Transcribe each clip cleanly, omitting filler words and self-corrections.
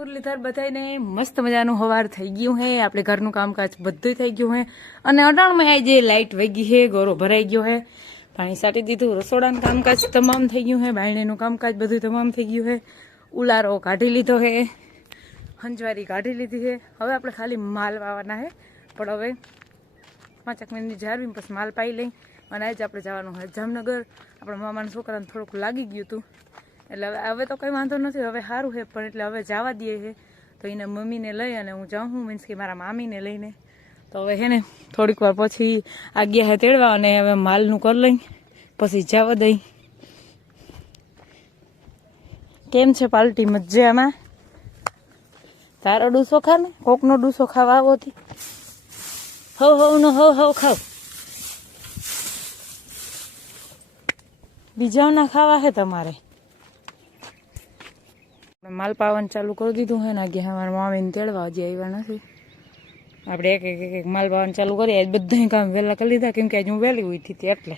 મુરલીધર બધાને મસ્ત મજાનું હવાર થઈ ગયું હે. આપણે ઘરનું કામકાજ બધું થઈ ગયું હે અને અટાણમાં આ જે લાઇટ વગી હે, ગોરો ભરાઈ ગયો હે, પાણી સાટી દીધું, રસોડાનું કામકાજ તમામ થઈ ગયું હે, બાયણીનું કામકાજ બધું તમામ થઈ ગયું હે, ઉલારો કાઢી લીધો હે, હંજવારી કાઢી લીધી હે. હવે આપણે ખાલી માલ વાવવાના હે, પણ હવે 5 મિનિટની જાળવી પછી માલ પાઈ લઈ અને આજે આપણે જવાનું હોય જામનગર. આપણા મામાના છોકરાને થોડુંક લાગી ગયું હતું એટલે હવે તો કંઈ વાંધો નથી, હવે સારું છે. પણ એટલે હવે જવા દઈએ છે તો એના મમ્મીને લઈ અને હું જાઉં છું, મીન્સ કે મારા મામીને લઈને. તો હવે છે ને થોડીક વાર પછી આ ગયા હે તેડવા અને હવે માલનું કરી લઈ પછી જવા દઈ. કેમ છે પાલટી મજામાં? તારો ડૂસો ખા ને, કોકનો ડૂસો ખાવા આવો હતી. હવ ખાવ, બીજાઓના ખાવા છે તમારે. માલ પાવાનું ચાલુ કરી દીધું હે ને કે અમારા મામીને તેડવા હજી આવ્યા નથી. આપણે એક માલ પાવાનું ચાલુ કરીએ. બધા કામ વહેલા કરી લીધા કેમ કે આજે હું વહેલી ઉઠી હતી એટલે.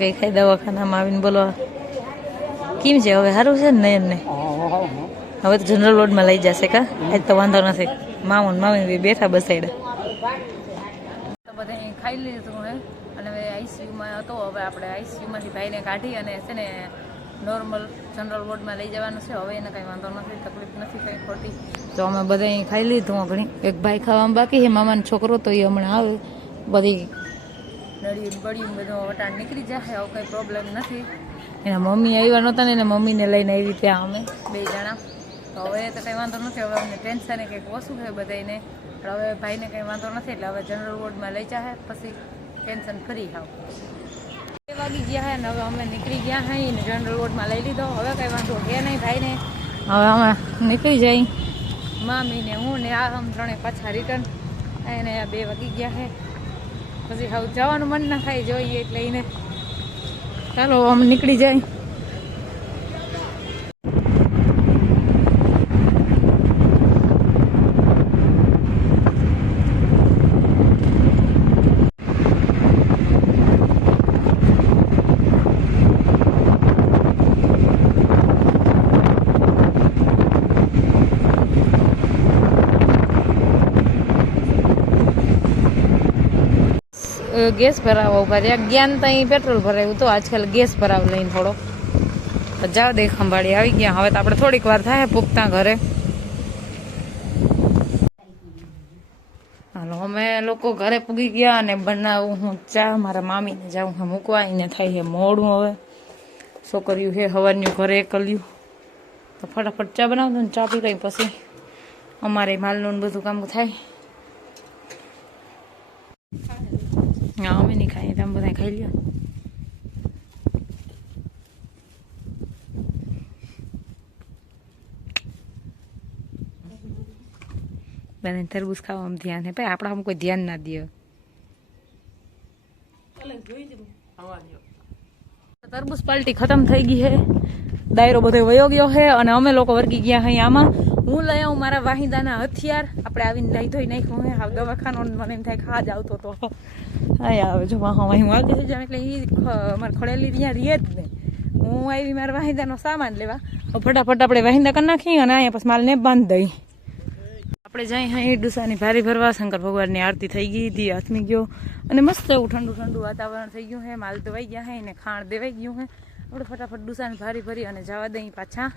કઈ ખાઈ દવાખાનામાં આવીને બોલો કેમ છે હવે? સારું છે ને નયનને? હવે તો જનરલ વોર્ડમાં લઈ જશે કા? આજ તો વાંધો નથી, મામી બેઠા બસાડ્યા. તો બધા ખાઈ લીધું હે અને હવે આઈસીયુમાં હતો. હવે આપણે આઈસીયુમાંથી ભાઈને કાઢી અને છે ને નોર્મલ જનરલ વોર્ડમાં લઈ જવાનું છે. હવે એને કંઈ વાંધો નથી, તકલીફ નથી કંઈ ખોટી. તો અમે બધા ખાઈ લીધું. ઘણી એક ભાઈ ખાવામાં બાકી છે, મામાનો છોકરો, તો એ હમણાં આવે. બધી નળિયું બળિયું બધું વટાણ નીકળી જાય, આવું કંઈ પ્રોબ્લેમ નથી. એના મમ્મી આવ્યા નહોતા ને એના મમ્મીને લઈને આવી ત્યાં અમે 2 જણા. તો હવે તો કંઈ વાંધો નથી. હવે અમને ટેન્શન કંઈક ઓછું છે બધાને, પણ હવે ભાઈને કંઈ વાંધો નથી એટલે હવે જનરલ વોર્ડમાં લઈ જાય પછી ટેન્શન ફ્રી થાવ. 2 વાગી ગયા હે ને હવે અમે નીકળી ગયા હે ને જનરલ વોર્ડમાં લઈ લીધો. હવે કંઈ વાંધો છે નહીં ભાઈને. હવે અમે નીકળી જાય, મામીને હું ને આ આમ ત્રણે પાછા રિટર્ન. એને 2 વાગી ગયા હે પછી હવે જવાનું મન ના થાય જોઈએ એટલે એને ચાલો અમે નીકળી જાય. ગેસ ભરાવા ઉભા રહ્યા. જ્ઞાન ત્યાં પેટ્રોલ ભરાયું તો આજકાલ ગેસ ભરાવ લઈને થોડો તો જાવ દે ખંભાળી આવી ગયા. હવે તો આપણે થોડીક વાર થાય પૂગતા ઘરે. હાલો અમે લોકો ઘરે પૂગી ગયા અને બનાવું હું ચા. મારા મામીને જાઉં હું મૂકવા. એને થાય છે મોડું. હવે છોકરીયું છે હવારનું ઘરે એકલ્યું તો ફટાફટ ચા બનાવતો ને ચા પી લઈ પછી અમારે માલનું બધું કામ થાય. હા અમે નહીં ખાઈએ તમે બધા ખાઈ લ્યો. બને તરબૂચ ખાવામાં ધ્યાન હે ભાઈ. આપણામાં કોઈ ધ્યાન ના દે. તરબૂચ પાલટી ખતમ થઈ ગઈ છે. દાયરો બધો વયો ગયો છે અને અમે લોકો વર્ગી ગયા અહીં આમાં. હું લઈ આવું મારા વાહિંદાના હથિયાર. આપણે આવીને લઈ ધોઈ નાખ્યું હે. હાવ દવાખાનો મને એમ થાય ખા જ આવતો તો હા આવે જો હું આગળ થઈ જાઉં એટલે એ અમારે ખડેલી ત્યાં રીએ જ નહીં. હું આવી મારા વાહિંદાનો સામાન લેવા. ફટાફટ આપણે વાહિંદા કરી નાખીએ અને અહીંયા પછી માલને બાંધી દઈ. આપણે જઈ અહીં ડુસાની ભારી ભરવા. શંકર ભગવાનની આરતી થઈ ગઈ હતી. હાથમી ગયો અને મસ્ત એવું ઠંડુ ઠંડુ વાતાવરણ થઈ ગયું છે. માલ દવાઈ ગયા છે ને ખાણ દેવાઈ ગયું છે. આપણે ફટાફટ ડુસાની ભારી ભરી અને જવા દઈ પાછા.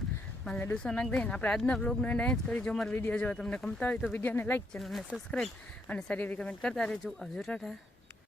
માલને ડુસો નાખી દઈને આપણે આજના વ્લોગનો એને જ કરી. જો અમારો વિડીયો જો તમને ગમતા હોય તો વિડીયોને લાઈક, ચેનલને સબસ્ક્રાઈબ અને સારી એવી કમેન્ટ કરતા રહેજો. આવજો, ટાટા.